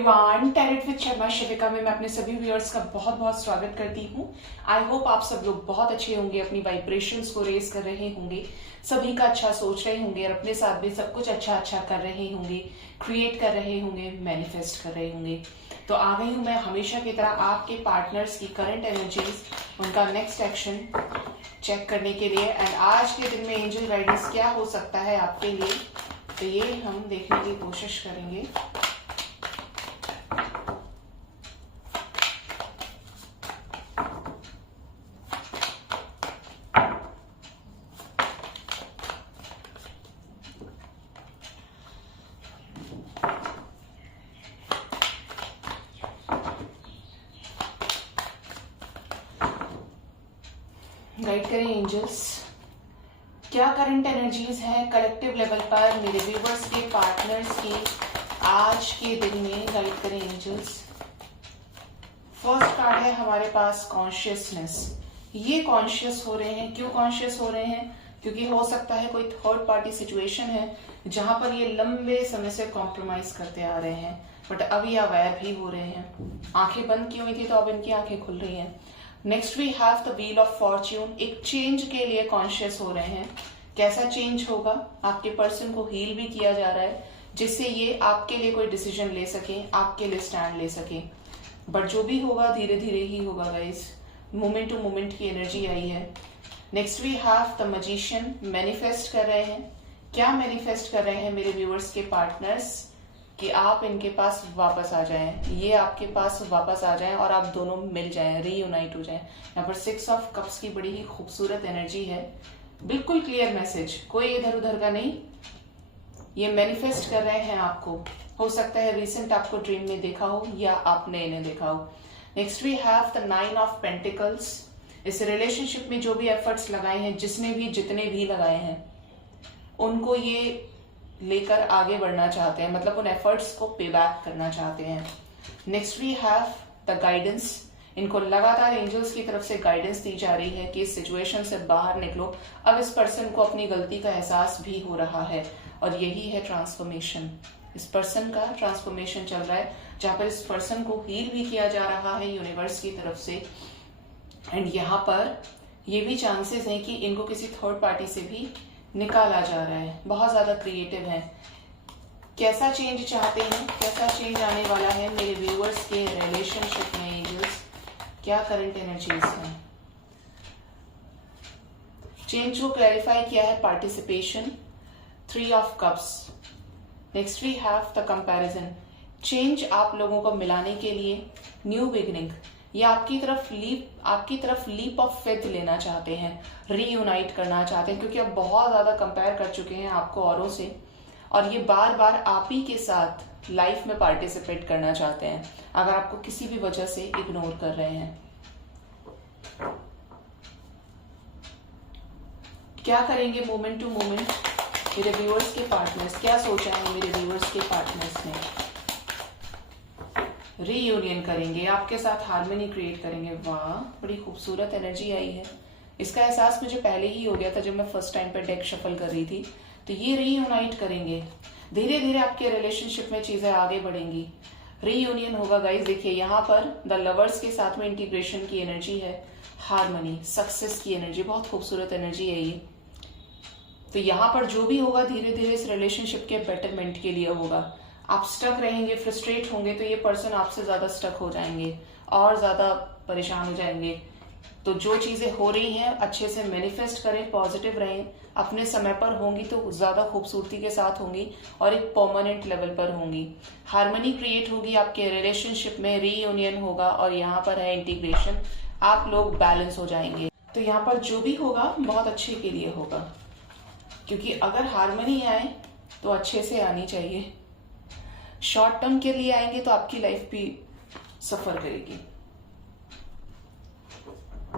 Everyone, tarot with Sharma शिविका में मैं अपने सभी व्यूअर्स का बहुत बहुत स्वागत करती हूँ। आई होप आप सब लोग बहुत अच्छे होंगे, अपनी वाइब्रेशंस को रेज कर रहे होंगे, सभी का अच्छा सोच रहे होंगे और अपने साथ भी सब कुछ अच्छा अच्छा कर रहे होंगे, क्रिएट कर रहे होंगे, मैनिफेस्ट कर रहे होंगे। तो आ गई हूँ मैं हमेशा की तरह आपके पार्टनर्स की करंट एनर्जीज, उनका नेक्स्ट एक्शन चेक करने के लिए। एंड आज के दिन में एंजल गाइडेंस क्या हो सकता है आपके लिए, तो ये हम देखने की कोशिश करेंगे। गाइड करें एंजल्स, क्या करंट एनर्जीज है कलेक्टिव लेवल पर मेरे व्यूवर्स के पार्टनर्स की आज के दिन में। गाइड करें एंजल्स। फर्स्ट कार्ड है हमारे पास कॉन्शियसनेस। ये कॉन्शियस हो रहे हैं, क्यों कॉन्शियस हो रहे हैं? क्योंकि हो सकता है कोई थर्ड पार्टी सिचुएशन है जहां पर ये लंबे समय से कॉम्प्रोमाइज करते आ रहे हैं, बट अब ये अवेयर भी हो रहे हैं। आंखें बंद की हुई थी तो अब इनकी आंखें खुल रही हैं। Next we have the wheel of fortune. एक चेंज के लिए कॉन्शियस हो रहे हैं। कैसा चेंज होगा? आपके पर्सन को हील भी किया जा रहा है जिससे ये आपके लिए कोई डिसीजन ले सके, आपके लिए स्टैंड ले सके। बट जो भी होगा धीरे धीरे ही होगा गाइस। मोमेंट टू मोमेंट की एनर्जी आई है। Next we have the magician. Manifest कर रहे हैं। क्या मैनिफेस्ट कर रहे हैं मेरे व्यूअर्स के पार्टनर्स? कि आप इनके पास वापस आ जाएं, ये आपके पास वापस आ जाएं और आप दोनों मिल जाएं, रीयूनाइट हो जाएं। यहाँ पर 6 ऑफ कप्स की बड़ी ही खूबसूरत एनर्जी है। बिल्कुल क्लियर मैसेज, कोई इधर उधर का नहीं। ये मैनिफेस्ट कर रहे हैं आपको। हो सकता है रिसेंट आपको ड्रीम में देखा हो या आपने इन्हें देखा हो। Next we have the 9 of pentacles. इस रिलेशनशिप में जो भी एफर्ट्स लगाए हैं, जिसने भी जितने भी लगाए हैं, उनको ये लेकर आगे बढ़ना चाहते हैं, मतलब उन एफर्ट्स को पे बैक करना चाहते हैं। Next we have the guidance. इनको लगातार एंजल्स की तरफ से गाइडेंस दी जा रही है कि इस सिचुएशन से बाहर निकलो। अब इस पर्सन को अपनी गलती का एहसास भी हो रहा है और यही है ट्रांसफॉर्मेशन। इस पर्सन का ट्रांसफॉर्मेशन चल रहा है जहां पर इस पर्सन को हील भी किया जा रहा है यूनिवर्स की तरफ से। एंड यहाँ पर ये भी चांसेस हैं कि इनको किसी थर्ड पार्टी से भी निकाला जा रहा है। बहुत ज्यादा क्रिएटिव है। कैसा चेंज चाहते हैं, कैसा चेंज आने वाला है मेरे व्यूअर्स के रिलेशनशिप में एंजल्स? क्या करंट एनर्जीज हैं? चेंज को क्लैरिफाई किया है participation, 3 of cups. Next we have the comparison. Change आप लोगों को मिलाने के लिए न्यू बिगिनिंग, ये आपकी तरफ लीप ऑफ फेथ लेना चाहते हैं, रीयूनाइट करना चाहते हैं, क्योंकि अब बहुत ज्यादा कंपेयर कर चुके हैं आपको औरों से और ये बार बार आप ही के साथ लाइफ में पार्टिसिपेट करना चाहते हैं अगर आपको किसी भी वजह से इग्नोर कर रहे हैं। क्या करेंगे मोमेंट टू मोमेंट मेरे व्यूअर्स के पार्टनर्स? क्या सोचा है मेरे व्यूअर्स के पार्टनर्स ने? रीयूनियन करेंगे, आपके साथ हार्मनी क्रिएट करेंगे। वाह, बड़ी खूबसूरत एनर्जी आई है। इसका एहसास मुझे पहले ही हो गया था जब मैं फर्स्ट टाइम पे डेक शफल कर रही थी। तो ये रीयूनाइट करेंगे, धीरे धीरे आपके रिलेशनशिप में चीजें आगे बढ़ेंगी, रीयूनियन होगा गाइस। देखिए यहाँ पर द लवर्स के साथ में इंटीग्रेशन की एनर्जी है, हार्मनी, सक्सेस की एनर्जी, बहुत खूबसूरत एनर्जी है ये। तो यहाँ पर जो भी होगा धीरे धीरे इस रिलेशनशिप के बेटरमेंट के लिए होगा। आप स्टक रहेंगे, फ्रस्ट्रेट होंगे तो ये पर्सन आपसे ज्यादा स्टक हो जाएंगे और ज्यादा परेशान हो जाएंगे। तो जो चीजें हो रही हैं अच्छे से मैनिफेस्ट करें, पॉजिटिव रहें, अपने समय पर होंगी तो ज्यादा खूबसूरती के साथ होंगी और एक परमानेंट लेवल पर होंगी। हार्मनी क्रिएट होगी आपके रिलेशनशिप में, रीयूनियन होगा और यहाँ पर है इंटीग्रेशन। आप लोग बैलेंस हो जाएंगे। तो यहाँ पर जो भी होगा बहुत अच्छे के लिए होगा, क्योंकि अगर हार्मनी आए तो अच्छे से आनी चाहिए। शॉर्ट टर्म के लिए आएंगे तो आपकी लाइफ भी सफर करेगी।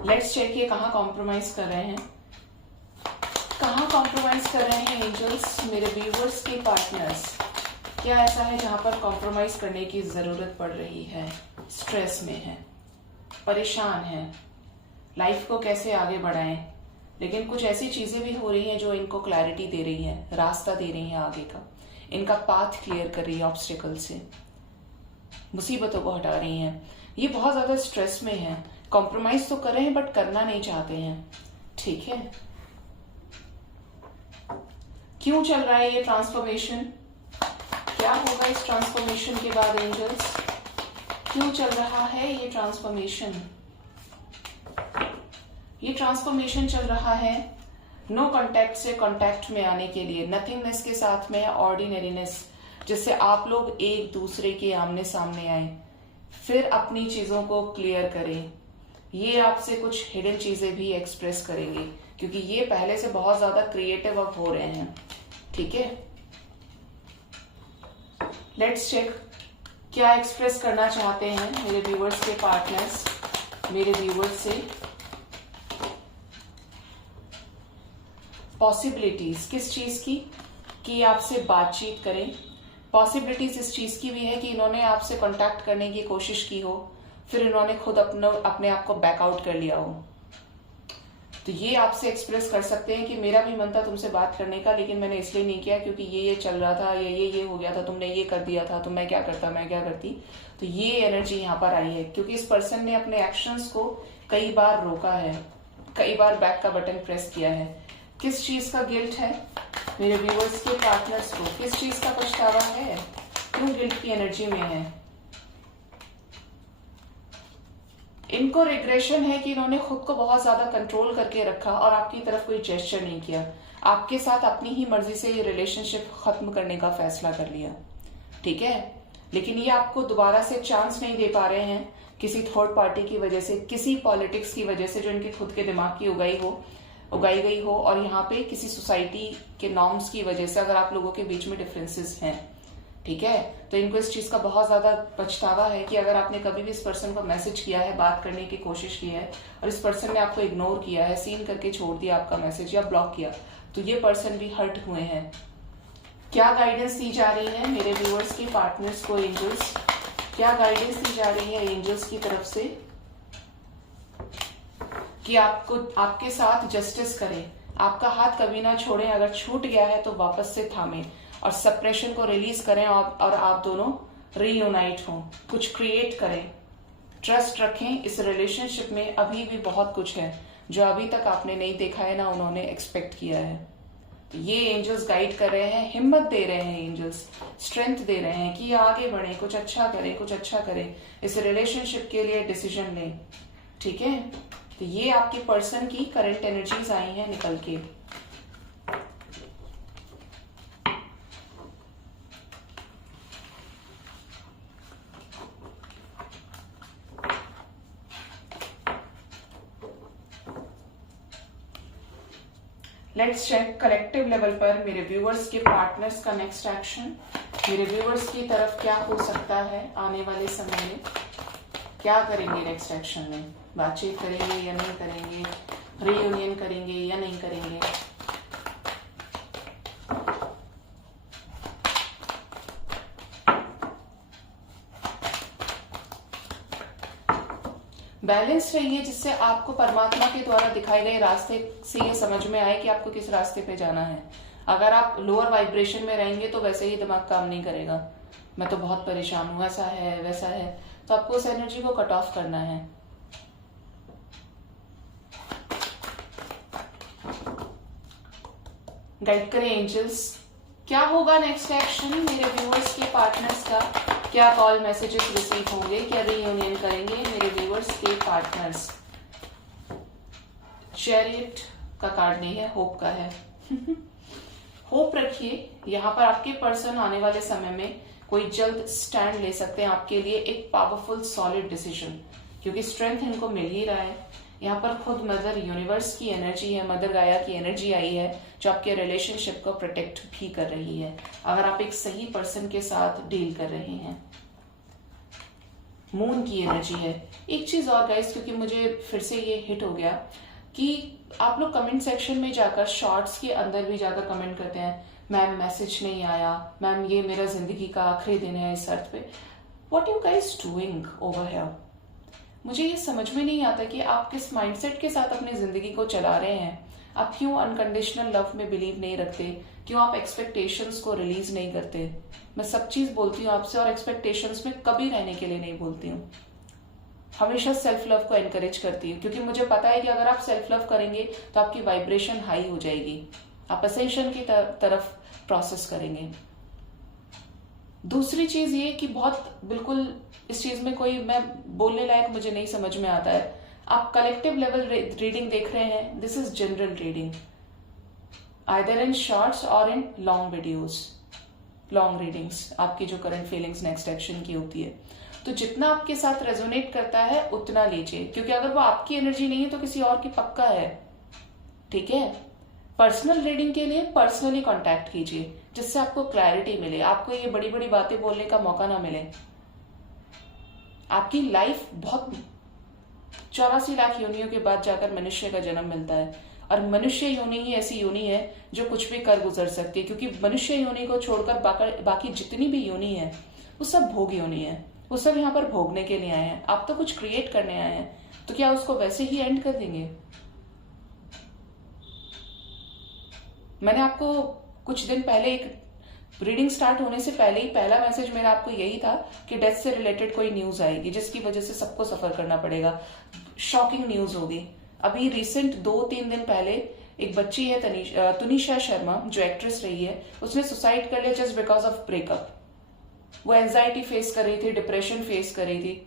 लेट्स चेक ये कहाँ कॉम्प्रोमाइज कर रहे हैं, कहाँ कॉम्प्रोमाइज कर रहे हैं एंजल्स मेरे व्यूअर्स के पार्टनर्स। क्या ऐसा है जहां पर कॉम्प्रोमाइज करने की जरूरत पड़ रही है? स्ट्रेस में है, परेशान है, लाइफ को कैसे आगे बढ़ाएं, लेकिन कुछ ऐसी चीजें भी हो रही हैं जो इनको क्लैरिटी दे रही है, रास्ता दे रही है आगे का, इनका पाथ क्लियर कर रही है ऑब्स्टिकल से। मुसीबतों को हटा रही हैं। ये बहुत ज्यादा स्ट्रेस में है, कॉम्प्रोमाइज तो कर रहे हैं बट करना नहीं चाहते हैं। ठीक है, क्यों चल रहा है ये ट्रांसफॉर्मेशन, क्या होगा इस ट्रांसफॉर्मेशन के बाद एंजल्स, क्यों चल रहा है ये ट्रांसफॉर्मेशन। ये ट्रांसफॉर्मेशन चल रहा है नो कांटेक्ट से कांटेक्ट में आने के लिए, नथिंगनेस के साथ में ऑर्डिनरीनेस, जिससे आप लोग एक दूसरे के आमने सामने आए, फिर अपनी चीजों को क्लियर करें। ये आपसे कुछ हिडन चीजें भी एक्सप्रेस करेंगे, क्योंकि ये पहले से बहुत ज्यादा क्रिएटिव अब हो रहे हैं। ठीक है, लेट्स चेक क्या एक्सप्रेस करना चाहते हैं मेरे व्यूवर्स के पार्टनर्स, मेरे व्यूवर्स से। पॉसिबिलिटीज किस चीज की, कि आपसे बातचीत करें। पॉसिबिलिटीज इस चीज की भी है कि इन्होंने आपसे कांटेक्ट करने की कोशिश की हो, फिर इन्होंने खुद अपने आप को बैकआउट कर लिया हो। तो ये आपसे एक्सप्रेस कर सकते हैं कि मेरा भी मन था तुमसे बात करने का, लेकिन मैंने इसलिए नहीं किया क्योंकि ये चल रहा था, या ये हो गया था, तुमने ये कर दिया था, तो मैं क्या करता, मैं क्या करती। तो ये एनर्जी यहाँ पर आई है, क्योंकि इस पर्सन ने अपने एक्शंस को कई बार रोका है, कई बार बैक का बटन प्रेस किया है। किस चीज का गिल्ट है मेरे व्यूअर्स के पार्टनर्स को, किस चीज का पछतावा है, क्यों गिल्ट की एनर्जी में है। इनको रिग्रेशन है कि इन्होंने खुद को बहुत ज्यादा कंट्रोल करके रखा और आपकी तरफ कोई जेस्चर नहीं किया, आपके साथ अपनी ही मर्जी से ये रिलेशनशिप खत्म करने का फैसला कर लिया। ठीक है, लेकिन ये आपको दोबारा से चांस नहीं दे पा रहे हैं, किसी थर्ड पार्टी की वजह से, किसी पॉलिटिक्स की वजह से जो इनके खुद के दिमाग की उगाई गई हो, और यहाँ पे किसी सोसाइटी के नॉर्म्स की वजह से अगर आप लोगों के बीच में डिफरेंसेस हैं। ठीक है, तो इनको इस चीज का बहुत ज्यादा पछतावा है कि अगर आपने कभी भी इस पर्सन को मैसेज किया है, बात करने की कोशिश की है और इस पर्सन ने आपको इग्नोर किया है, सीन करके छोड़ दिया आपका मैसेज या ब्लॉक किया, तो ये पर्सन भी हर्ट हुए हैं। क्या गाइडेंस दी जा रही है मेरे व्यूअर्स के पार्टनर्स को एंजल्स, क्या गाइडेंस दी जा रही है एंजल्स की तरफ से कि आपको आपके साथ जस्टिस करें, आपका हाथ कभी ना छोड़ें, अगर छूट गया है तो वापस से थामें और सप्रेशन को रिलीज करें और आप दोनों रीयूनाइट हों, कुछ क्रिएट करें। ट्रस्ट रखें इस रिलेशनशिप में, अभी भी बहुत कुछ है जो अभी तक आपने नहीं देखा है ना उन्होंने एक्सपेक्ट किया है। तो ये एंजल्स गाइड कर रहे हैं, हिम्मत दे रहे हैं एंजल्स, स्ट्रेंथ दे रहे हैं कि आगे बढ़े, कुछ अच्छा करें, कुछ अच्छा करें, इस रिलेशनशिप के लिए डिसीजन लें। ठीक है, तो ये आपके पर्सन की करंट एनर्जीज आई हैं निकल के। लेट्स चेक कलेक्टिव लेवल पर मेरे व्यूअर्स के पार्टनर्स का नेक्स्ट एक्शन, मेरे व्यूअर्स की तरफ क्या हो सकता है आने वाले समय में, क्या करेंगे नेक्स्ट एक्शन में, बातचीत करेंगे या नहीं करेंगे, रीयूनियन करेंगे या नहीं करेंगे। बैलेंस रहिए जिससे आपको परमात्मा के द्वारा दिखाए गए रास्ते से ये समझ में आए कि आपको किस रास्ते पे जाना है। अगर आप लोअर वाइब्रेशन में रहेंगे तो वैसे ही दिमाग काम नहीं करेगा, मैं तो बहुत परेशान हूं, ऐसा है वैसा है, तो आपको उस एनर्जी को कट ऑफ करना है। गाइड करें एंजल्स, क्या होगा नेक्स्ट एक्शन मेरे व्यूअर्स के पार्टनर्स का, क्या कॉल मैसेजेस रिसीव होंगे, क्या रीयूनियन करेंगे मेरे व्यूअर्स के पार्टनर्स। चैरियट का कार्ड नहीं है, होप का है। होप रखिए, यहाँ पर आपके पर्सन आने वाले समय में कोई जल्द स्टैंड ले सकते हैं आपके लिए, एक पावरफुल सॉलिड डिसीजन, क्योंकि स्ट्रेंथ इनको मिल ही रहा है। यहाँ पर खुद मदर यूनिवर्स की एनर्जी है, मदर गाया की एनर्जी आई है जो आपके रिलेशनशिप को प्रोटेक्ट भी कर रही है अगर आप एक सही पर्सन के साथ डील कर रहे हैं। मून की एनर्जी है। एक चीज और गाइस, क्योंकि मुझे फिर से ये हिट हो गया कि आप लोग कमेंट सेक्शन में जाकर शॉर्ट्स के अंदर भी जाकर कमेंट करते हैं, मैम मैसेज नहीं आया, मैम ये मेरा जिंदगी का आखिरी दिन है इस अर्थ पे। What you guys doing over here? मुझे ये समझ में नहीं आता कि आप किस माइंडसेट के साथ अपनी जिंदगी को चला रहे हैं। आप क्यों अनकंडीशनल लव में बिलीव नहीं रखते, क्यों आप एक्सपेक्टेशंस को रिलीज नहीं करते। मैं सब चीज बोलती हूँ आपसे और एक्सपेक्टेशंस में कभी रहने के लिए नहीं बोलती हूँ। हमेशा सेल्फ लव को एनकरेज करती हूँ, क्योंकि मुझे पता है कि अगर आप सेल्फ लव करेंगे तो आपकी वाइब्रेशन हाई हो जाएगी, आप असेंशन की तरफ प्रोसेस करेंगे। दूसरी चीज ये कि बहुत बिल्कुल इस चीज में कोई मैं बोलने लायक मुझे नहीं समझ में आता है। आप कलेक्टिव लेवल रीडिंग देख रहे हैं, this is general reading, either in shorts or in long videos, long readings, आपकी जो करंट फीलिंग्स नेक्स्ट एक्शन की होती है। तो जितना आपके साथ रेजोनेट करता है उतना लीजिए, क्योंकि अगर वो आपकी एनर्जी नहीं है तो किसी और की पक्का है। ठीक है, पर्सनल रीडिंग के लिए पर्सनली कांटेक्ट कीजिए, जिससे आपको क्लैरिटी मिले, आपको ये बड़ी बड़ी बातें बोलने का मौका ना मिले। आपकी लाइफ बहुत 84 लाख योनियों के बाद जाकर मनुष्य का जन्म मिलता है, और मनुष्य योनि ही ऐसी योनि है जो कुछ भी कर गुजर सकती है, क्योंकि मनुष्य योनि को छोड़कर बाकी जितनी भी योनि है वो सब भोग योनि है, वो सब यहाँ पर भोगने के लिए आए हैं। आप तो कुछ क्रिएट करने आए हैं, तो क्या उसको वैसे ही एंड कर देंगे? मैंने आपको कुछ दिन पहले, एक रीडिंग स्टार्ट होने से पहले ही पहला मैसेज मेरा आपको यही था कि डेथ से रिलेटेड कोई न्यूज आएगी जिसकी वजह से सबको सफर करना पड़ेगा, शॉकिंग न्यूज होगी। अभी रिसेंट 2-3 दिन पहले एक बच्ची है तुनिशा शर्मा, जो एक्ट्रेस रही है, उसने सुसाइड कर लिया जस्ट बिकॉज ऑफ ब्रेकअप। वो एंजाइटी फेस कर रही थी, डिप्रेशन फेस कर रही थी।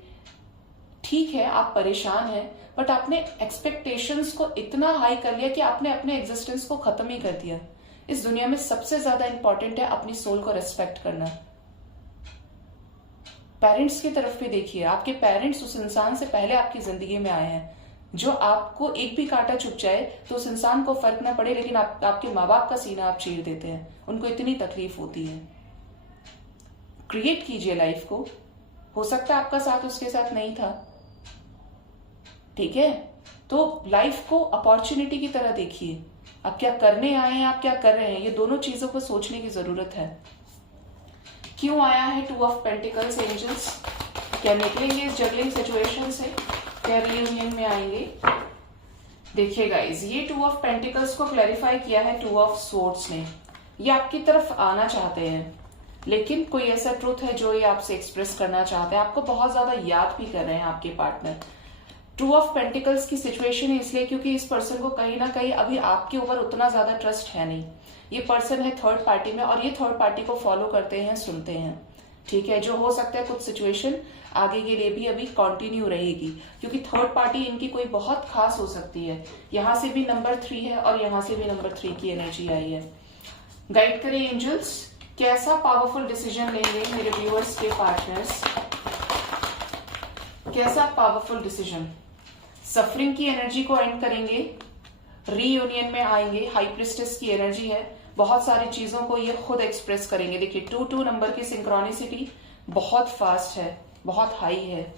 ठीक है, आप परेशान हैं, बट आपने एक्सपेक्टेशंस को इतना हाई कर लिया कि आपने अपने एग्जिस्टेंस को खत्म ही कर दिया। इस दुनिया में सबसे ज्यादा इंपॉर्टेंट है अपनी सोल को रेस्पेक्ट करना। पेरेंट्स की तरफ भी देखिए, आपके पेरेंट्स उस इंसान से पहले आपकी जिंदगी में आए हैं, जो आपको एक भी कांटा चुभ जाए तो उस इंसान को फर्क ना पड़े, लेकिन आपके माँ बाप का सीना आप चीर देते हैं, उनको इतनी तकलीफ होती है। क्रिएट कीजिए लाइफ को, हो सकता है आपका साथ उसके साथ नहीं था। ठीक है, तो लाइफ को अपॉर्चुनिटी की तरह देखिए। आप क्या करने आए हैं, आप क्या कर रहे हैं, ये दोनों चीजों पर सोचने की जरूरत है। क्यों आया है 2 ऑफ पेंटिकल्स एंजल्स? क्या निकलेंगे इस जगलिंग सिचुएशन से, क्या रियूनियन में आएंगे? देखिए गाइज, ये 2 ऑफ पेंटिकल्स को क्लैरिफाई किया है 2 ऑफ स्वॉर्ड्स ने। ये आपकी तरफ आना चाहते हैं, लेकिन कोई ऐसा ट्रूथ है जो ये आपसे एक्सप्रेस करना चाहते हैं। आपको बहुत ज्यादा याद भी कर रहे हैं आपके पार्टनर। 2 ऑफ पेंटिकल्स की सिचुएशन है इसलिए क्योंकि इस पर्सन को कहीं ना कहीं अभी आपके ऊपर उतना ज्यादा ट्रस्ट है नहीं। ये पर्सन है थर्ड पार्टी में, और ये थर्ड पार्टी को फॉलो करते हैं, सुनते हैं। ठीक है, जो हो सकता है कुछ सिचुएशन आगे के लिए भी अभी कंटिन्यू रहेगी, क्योंकि थर्ड पार्टी इनकी कोई बहुत खास हो सकती है। यहां से भी नंबर 3 है और यहां से भी नंबर 3 की एनर्जी आई है। गाइड करें एंजल्स, कैसा पावरफुल डिसीजन लेंगे मेरे व्यूअर्स के पार्टनर्स, कैसा पावरफुल डिसीजन? सफरिंग की एनर्जी को एंड करेंगे, रीयूनियन में आएंगे, हाई प्रिस्टेस की एनर्जी है, बहुत सारी चीजों को ये खुद एक्सप्रेस करेंगे। देखिए 2-2 नंबर की सिंक्रोनिसिटी बहुत फास्ट है, बहुत हाई है।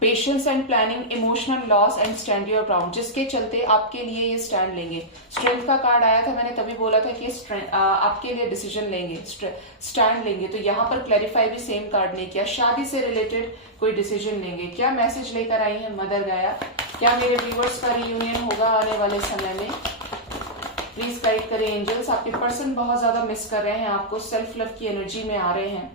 Patience and planning, emotional loss and stand your ground, जिसके चलते आपके लिए ये स्टैंड लेंगे। स्ट्रेंथ का कार्ड आया था, मैंने तभी बोला था कि आपके लिए डिसीजन लेंगे, स्टैंड लेंगे। तो यहाँ पर क्लैरिफाई भी सेम कार्ड ने किया, शादी से रिलेटेड कोई डिसीजन लेंगे। क्या मैसेज लेकर आई है मदर गाया? क्या मेरे व्यूअर्स का रियूनियन होगा आने वाले समय में? प्लीज गाइड करें एंजल्स। आपके पर्सन बहुत ज्यादा मिस कर रहे हैं आपको, सेल्फ लव की एनर्जी में आ रहे हैं।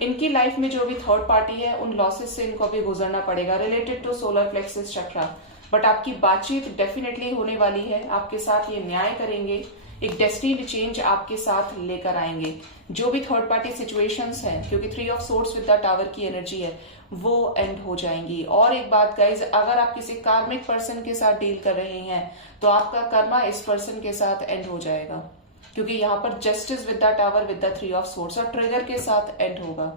इनकी लाइफ में जो भी थर्ड पार्टी है, उन लॉसेस से इनको भी गुजरना पड़ेगा related to solar plexus chakra. But आपकी बातचीत डेफिनेटली होने वाली है, आपके साथ ये न्याय करेंगे, एक डेस्टिनी चेंज आपके साथ लेकर आएंगे। जो भी थर्ड पार्टी सिचुएशंस हैं, क्योंकि 3 of swords with the tower की एनर्जी है, वो एंड हो जाएंगी। और एक बात गाइज, अगर आप किसी कार्मिक पर्सन के साथ डील कर रहे हैं तो आपका कर्मा इस पर्सन के साथ एंड हो जाएगा, क्योंकि यहाँ पर justice with the tower with the 3 of swords और ट्रिगर के साथ एंड होगा।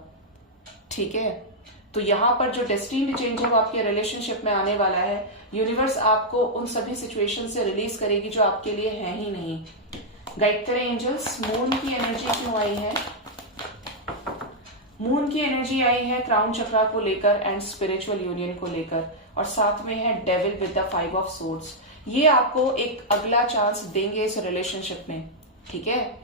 ठीक है, तो यहाँ पर जो डेस्टिनी चेंज है वो आपके रिलेशनशिप में आने वाला है। यूनिवर्स आपको उन सभी सिचुएशन से रिलीज करेगी जो आपके लिए है ही नहीं। गाइड करें एंजल्स, मून की एनर्जी क्यों आई है? मून की एनर्जी आई है क्राउन चक्रा को लेकर एंड स्पिरिचुअल यूनियन को लेकर, और साथ में है devil with the 5 of swords. ये आपको एक अगला चांस देंगे इस रिलेशनशिप में। ठीक है,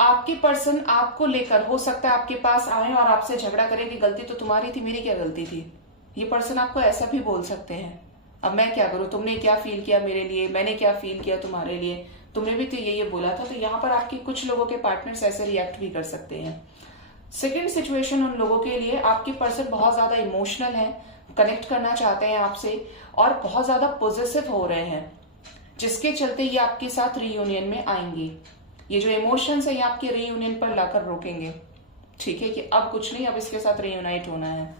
आपके पर्सन आपको लेकर हो सकता है आपके पास आए और आपसे झगड़ा करें कि गलती तो तुम्हारी थी, मेरी क्या गलती थी। ये पर्सन आपको ऐसा भी बोल सकते हैं, अब मैं क्या करूं, तुमने क्या फील किया मेरे लिए, मैंने क्या फील किया तुम्हारे लिए, तुमने भी तो ये बोला था। तो यहाँ पर आपके कुछ लोगों के पार्टनर्स ऐसे रिएक्ट भी कर सकते हैं। सेकेंड सिचुएशन, उन लोगों के लिए आपके पर्सन बहुत ज्यादा इमोशनल है, कनेक्ट करना चाहते हैं आपसे और बहुत ज्यादा पॉजिटिव हो रहे हैं, जिसके चलते ये आपके साथ रीयूनियन में आएंगे। ये जो इमोशंस है ये आपके रीयूनियन पर लाकर रोकेंगे, ठीक है, कि अब कुछ नहीं, अब इसके साथ रीयूनाइट होना है।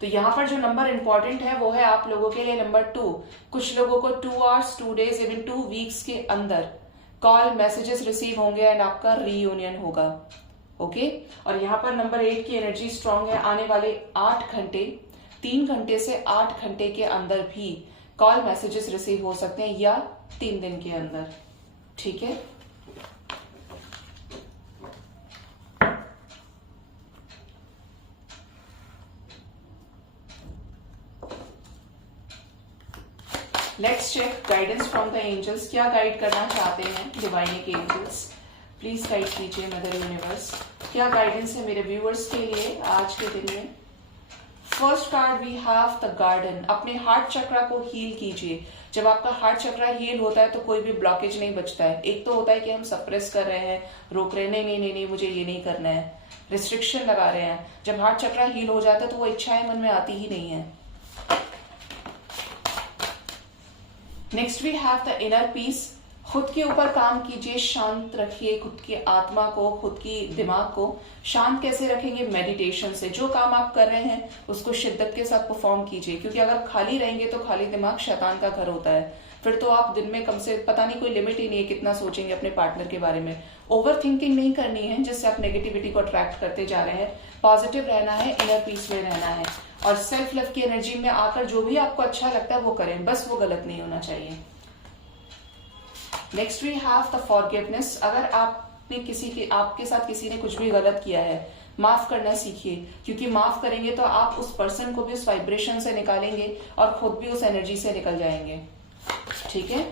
तो यहां पर जो नंबर इंपॉर्टेंट है वो है आप लोगों के लिए नंबर 2। कुछ लोगों को 2 आवर्स, 2 डेज, इवन 2 वीक्स के अंदर कॉल मैसेजेस रिसीव होंगे एंड आपका रीयूनियन होगा। ओके, और यहाँ पर नंबर 8 की एनर्जी स्ट्रांग है। आने वाले 8 घंटे, 3 घंटे से 8 घंटे के अंदर भी कॉल मैसेजेस रिसीव हो सकते हैं, या 3 दिन के अंदर, ठीक है। Let's check guidance from the angels. क्या गाइड करना चाहते हैं डिवाइन के एंजल्स? प्लीज गाइड कीजिए मदर यूनिवर्स, क्या गाइडेंस है मेरे व्यूअर्स के लिए आज के दिन में। First card we have the garden. अपने हार्ट चक्रा को हील कीजिए। जब आपका हार्ट चक्रा हील होता है तो कोई भी ब्लॉकेज नहीं बचता है। एक तो होता है कि हम सप्रेस कर रहे हैं, रोक रहे हैं, नहीं नहीं नहीं नहीं मुझे ये नहीं करना है, रिस्ट्रिक्शन लगा रहे हैं। जब हार्ट चक्रा हील हो जाता है तो वो इच्छाएं मन में आती ही नहीं है। Next we have the inner peace. खुद के ऊपर काम कीजिए, शांत रखिए खुद की आत्मा को, खुद की दिमाग को। शांत कैसे रखेंगे? मेडिटेशन से। जो काम आप कर रहे हैं उसको शिद्दत के साथ परफॉर्म कीजिए, क्योंकि अगर खाली रहेंगे तो खाली दिमाग शैतान का घर होता है। फिर तो आप दिन में कम से पता नहीं, कोई लिमिट ही नहीं है कितना सोचेंगे अपने पार्टनर के बारे में। ओवर थिंकिंग नहीं करनी है जिससे आप नेगेटिविटी को अट्रैक्ट करते जा रहे हैं। पॉजिटिव रहना है, इनर पीस में रहना है और सेल्फ लव की एनर्जी में आकर जो भी आपको अच्छा लगता है वो करें, बस वो गलत नहीं होना चाहिए। Next we have the forgiveness. अगर आपने आपके साथ किसी ने कुछ भी गलत किया है, माफ करना सीखिए, क्योंकि माफ करेंगे तो आप उस पर्सन को भी उस वाइब्रेशन से निकालेंगे और खुद भी उस एनर्जी से निकल जाएंगे, ठीक है।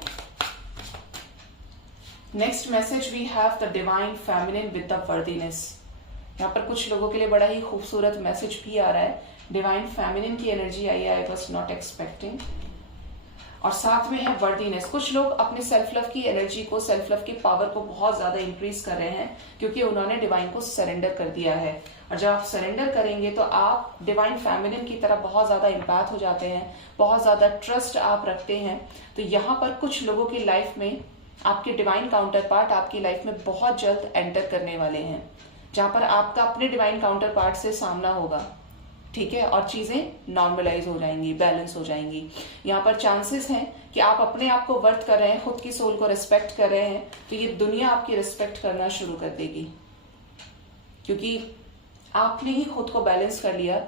Next message we have the divine feminine with the worthiness. यहाँ पर कुछ लोगों के लिए बड़ा ही खूबसूरत मैसेज भी आ रहा है। डिवाइन फेमिनिन की एनर्जी आई है, आई वाज नॉट एक्सपेक्टिंग। और साथ में है वर्दीनेस। कुछ लोग अपने सेल्फ लव की एनर्जी को, सेल्फ लव की पावर को बहुत ज्यादा इंक्रीज कर रहे हैं, क्योंकि उन्होंने डिवाइन को सरेंडर कर दिया है। और जब आप सरेंडर करेंगे तो आप डिवाइन फेमिनिन की तरह बहुत ज्यादा इम्पैथ हो जाते हैं, बहुत ज्यादा ट्रस्ट आप रखते हैं। तो यहाँ पर कुछ लोगों की लाइफ में आपके डिवाइन काउंटर पार्ट आपकी लाइफ में बहुत जल्द एंटर करने वाले हैं, जहां पर आपका अपने डिवाइन काउंटर पार्ट से सामना होगा, ठीक है, और चीजें नॉर्मलाइज हो जाएंगी, बैलेंस हो जाएंगी। यहाँ पर चांसेस हैं कि आप अपने आप को वर्थ कर रहे हैं, खुद की सोल को रिस्पेक्ट कर रहे हैं, तो ये दुनिया आपकी रिस्पेक्ट करना शुरू कर देगी, क्योंकि आपने ही खुद को बैलेंस कर लिया।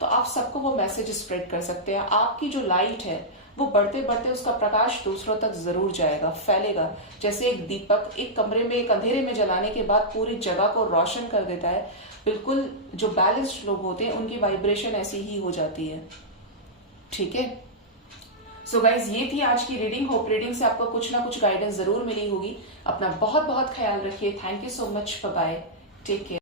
तो आप सबको वो मैसेज स्प्रेड कर सकते हैं। आपकी जो लाइट है वो बढ़ते बढ़ते उसका प्रकाश दूसरों तक जरूर जाएगा, फैलेगा। जैसे एक दीपक एक कमरे में, एक अंधेरे में जलाने के बाद पूरी जगह को रोशन कर देता है, बिल्कुल जो बैलेंस्ड लोग होते हैं उनकी वाइब्रेशन ऐसी ही हो जाती है, ठीक है। सो गाइज, ये थी आज की रीडिंग। होप रीडिंग से आपको कुछ ना कुछ गाइडेंस जरूर मिली होगी। अपना बहुत बहुत ख्याल रखिए। Thank you so much, bye bye, take care.